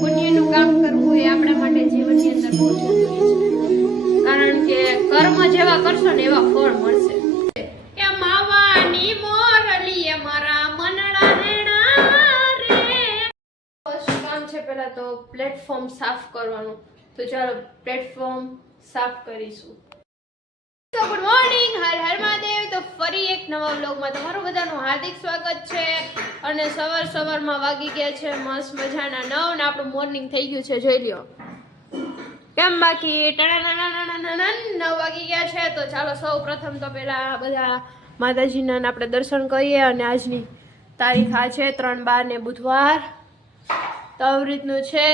પુણ્યનું કામ કરવું એ આપણા માટે જીવનની અંદર બહુ જરૂરી છે, કારણ કે કર્મ જેવા કરશો ને એવા ફળ મળશે. એ માવાની મોરલી એ મારા મનડા રેણા રે. કામ છે પહેલા તો પ્લેટફોર્મ સાફ કરવાનું, તો ચાલો પ્લેટફોર્મ સાફ કરીશું. તો ગુડ મોર્નિંગ, હર હર મહાદેવ. તો ફરી એક નવા વ્લોગમાં તમારું બધાનું હાર્દિક સ્વાગત છે. અને સવારમાં વાગી ગયા છે મસ્ત મજાના 9 ને આપણું મોર્નિંગ થઈ ગયું છે, જોઈ લ્યો કેમ. બાકી 9 વાગી ગયા છે. તો ચાલો સૌ પ્રથમ તો પેલા બધા માતાજીના આપણે દર્શન કરીએ. અને આજની તારીખ આ છે 3/12 ને બુધવાર. તો આવી રીતનું છે.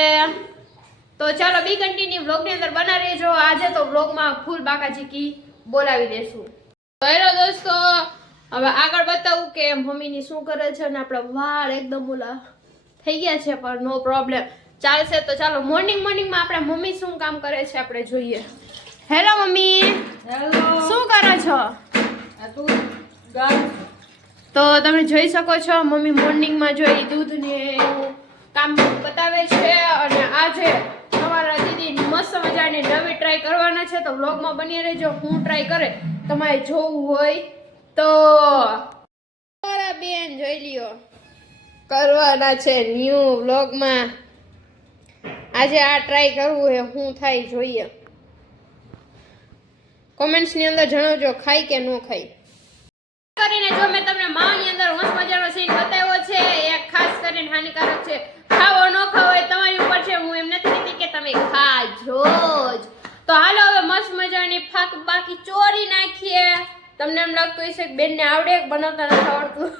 તો ચાલો બી કન્ટિન્યુ વ્લોગની અંદર બના રહેજો. આજે તો વ્લોગમાં ફૂલ બાકાજી કી બોલાવી દેશું. હેલો દોસ્તો, હવે આગળ બતાવું કે મમ્મીની શું કરે છે. અને આપણા વાળ એકદમ ઓલા થઈ ગયા છે, પણ નો પ્રોબ્લેમ, ચાલશે. તો ચાલો મોર્નિંગમાં આપણા મમ્મી શું કામ કરે છે આપણે જોઈએ. Hello mummy. હેલો. શું કરો છો? તો તમે જોઈ શકો છો મમ્મી મોર્નિંગમાં જોઈ દૂધ ને એવું કામ બતાવે છે. અને આજે તમારા દીદી મસ્ત મજાની નવી ટ્રાય કરવાના છે, તો વ્લોગમાં બની રહેજો. હું ટ્રાય કરે તમારે જોવું હોય તો મારા બેન જોઈ લ્યો કરવાના છે ન્યૂ વ્લોગમાં. આજે આ ટ્રાય કરવું હે, હું થાય જોઈએ. કોમેન્ટ્સ ની અંદર જણાવજો ખાઈ કે નો ખાઈ. કરીને જો મેં તમને માવાની અંદર મસ્ત મજાનો સીન બતાવ્યો છે, એ ખાસ કરીને હાનિકારક છે. ખાવો ન ખાવો એ તમારી ઉપર છે. હું એમ નથી કહેતી કે તમે ખાજો જ. તો હાલો હવે મસ્ત મજાની ફાક બાકી ચોરી નાખીએ. તમને એમ લાગતું હશે કે બેનને આવડે, બનાવતા નથી આવડતું.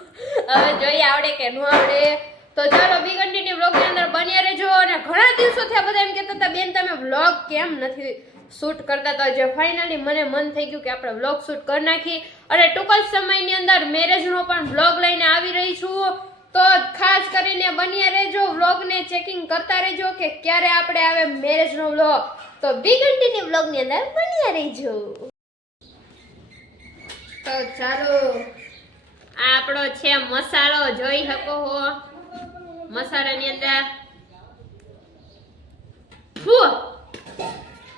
હવે જોઈએ આવડે કે ન આવડે. તો ચાલો બી કન્ટિન્યુ વ્લોગની અંદર બન્યા રહેજો. અને ઘણા દિવસોથી આ બધા એમ કહેતા હતા બેન તમે વ્લોગ કેમ નથી શૂટ કરતા. તો જે ફાઇનલી મને મન થઈ ગયું કે આપણે વ્લોગ શૂટ કરી નાખી. અને ટૂંક જ સમયની અંદર મેરેજનો પણ વ્લોગ લઈને આવી રહી છું. તો ખાસ કરીને બન્યા રહેજો, વ્લોગને ચેકિંગ કરતા રહેજો કે ક્યારે આપણે આવે મેરેજનો વ્લોગ. તો બી કન્ટિન્યુ વ્લોગની અંદર બન્યા રહેજો. તો ચાલો આ આપણો છે મસાલો, જોઈ શકો હો. મસાલાની અંદર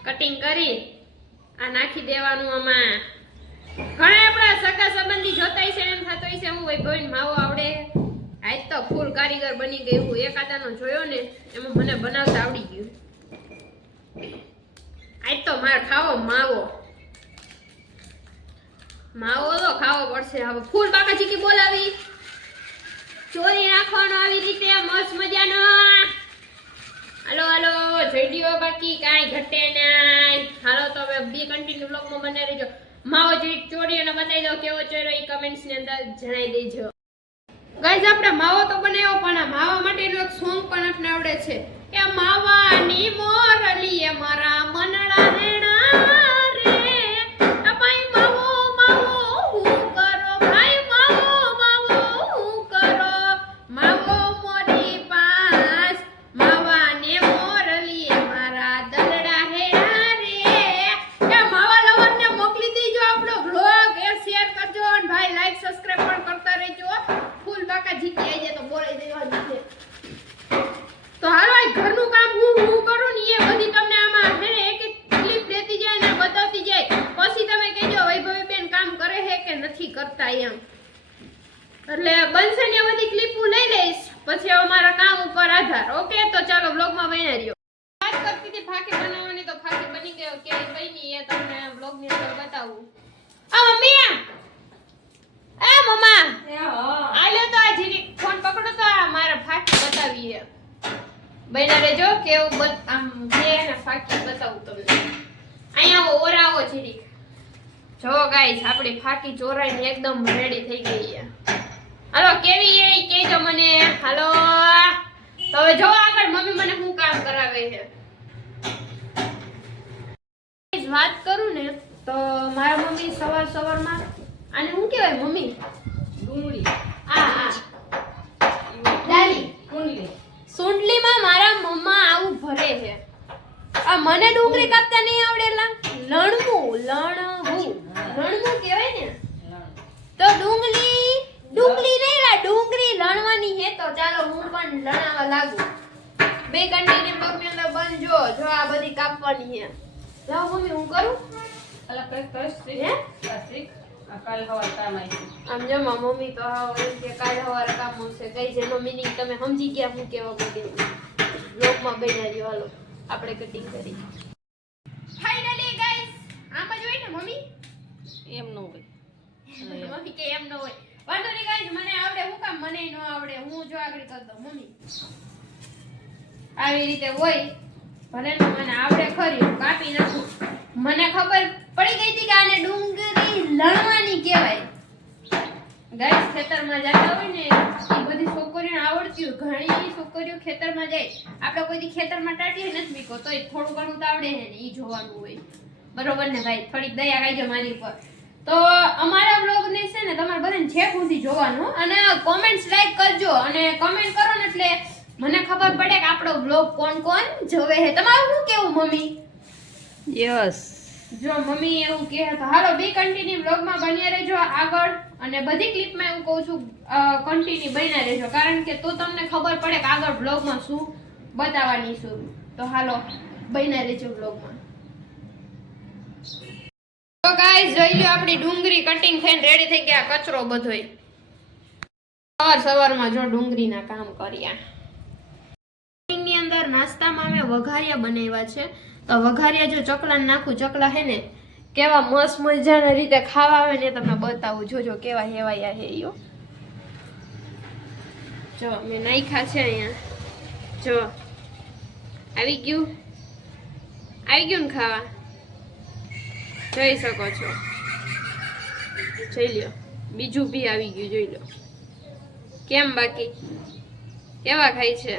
કટિંગ કરી આ નાખી દેવાનું. આમાં ઘણા આપણા સગા સંબંધી જોતા છે, એમ થતો છે હું વૈભવીને માવો આવડે. આજ તો ફૂલ કારીગર બની ગઈ. હું એકાદાનો જોયો ને એમાં મને બનાવતા આવડી ગયું. આજ તો મારે ખાવો માવો તો ખાવો પડશે. હવે ફૂલ બાકાજી કી બોલાવી ચોરી નાખવાનો આવી રીતે મસ્ત મજાનો. હાલો જોઈ લ્યો, બાકી કાંઈ ઘટે નહીં. હાલો તો હવે બી કન્ટિન્યુ વ્લોગમાં બને રહેજો. માવો જે ચોરીઓને બતાવી દો કેવો ચોર્યો એ કમેન્ટ્સ ની અંદર જણાવી દેજો. ગાઈઝ આપણે માવો તો બનાવ્યો, પણ આ માવા માટેનો એક સોંગ પણ આપણે આવડે છે. એ માવાની મોરલી એ મારા મનડા રેણા રે. ભાઈ માવો હું કરો, ભાઈ માવો હું કરો. માવો મોરી પાસ માવાને મોરલી એ મારા દલડા હેડા રે. એ માવા લવરને મોકલી દેજો આપણો વ્લોગ, એ શેર કરજો. અને ભાઈ લાઈક સબસ્ક્રાઇબ પણ કરતા રહેજો. ફૂલ બાકા જીતી આવી જાય તો બોલાઈ દેવાનું છે. તો હાલો આ ઘરનું કામ હું કરું ને એ બધી તમને આમાં હે ને એક ક્લિપ લેતી જાય ને બતાવતી જાય. પછી તમે કહેજો વૈભવી બેન કામ કરે છે કે નથી કરતા એમ. એટલે બનશે ને બધી ક્લિપ હું લઈ લઈશ, પછી અમારા કામ ઉપર આધાર. ઓકે, તો ચાલો વ્લોગમાં બન્યા રહ્યો. વાત કરતી હતી ફાકી બનાવવાની, તો ફાકી બની ગયો કે બની એ તમને વ્લોગની અંદર બતાવું. આ મમ્મી એ મમ્મા આલ્યો તો આ જીરી ફોન પકડો તો મારા ફાકી બતાવીએ. બન્યા રહેજો કેવું આમ છે ને ફાકી બતાવું તમને. અહીંયા ઓરાવો જીરી. જો ગાઈસ આપણી ફાકી ચોરાઈને એકદમ રેડી થઈ ગઈ છે. હાલો કેવી એ કહેજો મને. હાલો તો હવે જો આગળ મમ્મી મને શું કામ કરાવે છે. વાત કરું ને તો મારા મમ્મી સવારમાં આને શું કહેવાય મમ્મી? ડુંગળી. ડાલી સુંડલીમાં મારા મમ્મા આવું ભરે છે. આ મને ડુંગળી કાપતા નહીં આવડેલા. લણવું કહેવાય ને. તો ડુંગળી નહીં લા ડુંગળી લણવાની હે. તો ચાલો લાગુ. બે કન્ટિન્યુ બ્લોગની અંદર બનજો. જો આ બધી કાપવાની છે. લાવ મમ્મી હું કરું. અલા કઈ કઈ હે? શીખ આ કાલ હવાર કામ આવી આમ જો મારી મમ્મી તો હાવ એમ કે કાલ સવારે કામ હશે. કઈ જેનો મિનિંગ તમે સમજી ગયા હું કેવા માંગુ. બ્લોગમાં બન્યા રહ્યો. હાલો આપણે કટિંગ કરી. ફાઇનલી ગાઈસ આમ જ હોય ને મમ્મી? એમ ન હોય મમ્મી કે એમ ન હોય. વાંધો નહીં ગાઈસ મને આવડે. હું કામ મને ન આવડે? હું જો આગળ કર દઉં મમ્મી. આવી રીતે હોય ભલે ને મને આવડે ખરી. હું કાપી નાખું. મને ખબર પડી ગઈ હતી કે આને ડુંગળી લણવાની કહેવાય. ગાઈસ ખેતરમાં જતા હોય ને એ બધી છોકરીઓને આવડતી હોય. ઘણી છોકરીઓ ખેતરમાં જાય. આપણે કોઈ દી ખેતરમાં ટાટીએ નથી મીકો તોય થોડું ઘણું તો આવડે છે ને ઈ જોવાનું હોય. બરોબર ને ભાઈ? થોડીક દયા રાખજો મારી પર. તો અમારા બ્લોગ ને છે ને તમારે બધાને છેક સુધી જોવાનું અને કોમેન્ટ્સ લાઈક કરજો અને કમેન્ટ કરો ને એટલે મને ખબર પડે કે આપણો બ્લોગ કોણ કોણ જોવે છે. તમારું શું કેવું મમ્મી? યસ જો મમ્મી એવું કહે તો હાલો બી કન્ટિન્યુ બ્લોગમાં બન્યા રહેજો આગળ. અને બધી ક્લિપમાં એવું કહું છું કન્ટિન્યુ બન્યા રહેજો કારણ કે તો તમને ખબર પડે કે આગળ બ્લોગમાં શું બતાવવાની છું. તો હાલો બન્યા રહેજો બ્લોગમાં. તો ગાઈસ જોઈ લો આપણી ડુંગળી કટિંગ થઈને રેડી થઈ ગયા. કચરો બધોય સવારમાં જો ડુંગળીના કામ કર્યા. ની અંદર નાસ્તામાં અમે વઘારિયા બનાવ્યા છે. તો વઘારિયા જો ચકલા નાખું. ચકલા હે ને કેવા મસ્ત મજાના રીતે ખાવા આવે ને તમને બતાવું. જોજો કેવા હેવાયા હે યો. જો મેં નાખ્યા છે અહીંયા. જો આવી ગયું ને ખાવા. જોઈ શકો છો. જોઈ લ્યો બીજું બી આવી ગયું. જોઈ લો કેમ બાકી કેવા ખાય છે.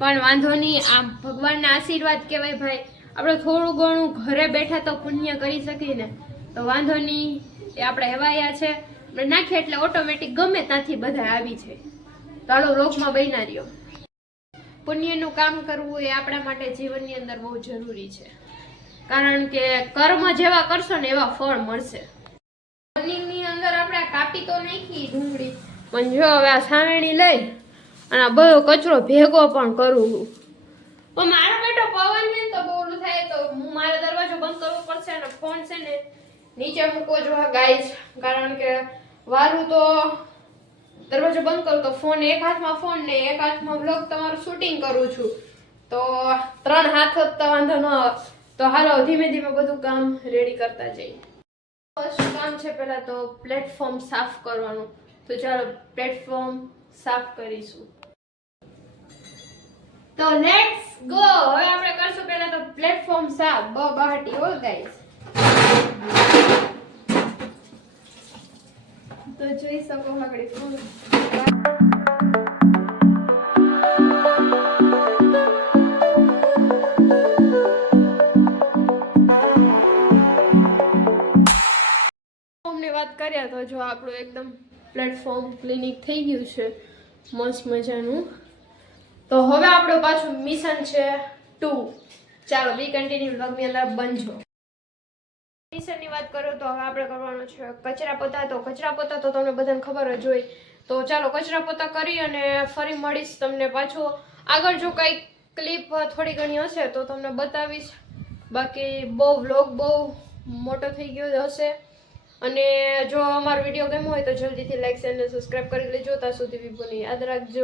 પણ વાંધો નહીં. આ ભગવાનના આશીર્વાદ કહેવાય ભાઈ. આપણે થોડું ઘણું ઘરે બેઠા તો પુણ્ય કરી શકીએ ને તો વાંધો નહીં. એ આપણે હેવાયા છે આપણે નાખીએ એટલે ઓટોમેટિક ગમે ત્યાંથી બધા આવી છે. તો હાલો રોગમાં બન્યા રહ્યો. પુણ્યનું કામ કરવું એ આપણા માટે જીવનની અંદર બહુ જરૂરી છે કારણ કે કર્મ જેવા કરશો ને એવા ફળ મળશે. પનીરની અંદર આપણે કાપી તો નાખી ડુંગળી પણ જો હવે આ છાણણી લઈ અને આ બધો કચરો ભેગો પણ કરું છું. પણ મારો બેટો પવન ને તો બહુ ઓલું થાય તો હું મારે દરવાજો બંધ કરવો પડશે અને ફોન છે ને નીચે મૂકવો જો ગાઈસ કારણ કે વારું તો દરવાજો બંધ કરું તો ફોન એક હાથમાં ફોન ને એક હાથમાં બ્લોગ તમારું શૂટિંગ કરું છું તો 3 હાથ જ તો વાંધો ન આવે. તો હાલો ધીમે ધીમે બધું કામ રેડી કરતા જઈએ. ફર્સ્ટ કામ છે પહેલા તો પ્લેટફોર્મ સાફ કરવાનું. તો ચાલો પ્લેટફોર્મ સાફ કરીશું. તો લેટ્સ ગો. હવે આપણે કરશું પહેલા તો પ્લેટફોર્મ સાફ. બહાટી હો ગાઈસ. તો જોઈ શકો આગળ ફૂલ વાત કર્યા તો જો આપણું એકદમ પ્લેટફોર્મ ક્લિનિક થઈ ગયું છે મસ્ત મજાનું. તો હવે આપણું પાછું મિશન છે 2. ચાલો બી કન્ટિન્યુ બ્લોગની અંદર બનજો. મિશનની વાત કરું તો હવે આપણે કરવાનું છે કચરા પોતા. તો કચરા પોતા તો તમને બધાને ખબર જ હોય. તો ચાલો કચરા પોતા કરી અને ફરી મળીશ તમને પાછું આગળ. જો કંઈક ક્લિપ થોડી ઘણી હશે તો તમને બતાવીશ. બાકી બહુ વ્લોગ બહુ મોટો થઈ ગયો હશે અને જો અમારો વિડીયો ગમ્યો હોય તો જલ્દીથી લાઈક અને સબસ્ક્રાઇબ કરી લેજો. ત્યાં સુધી વિભૂને યાદ રાખજો.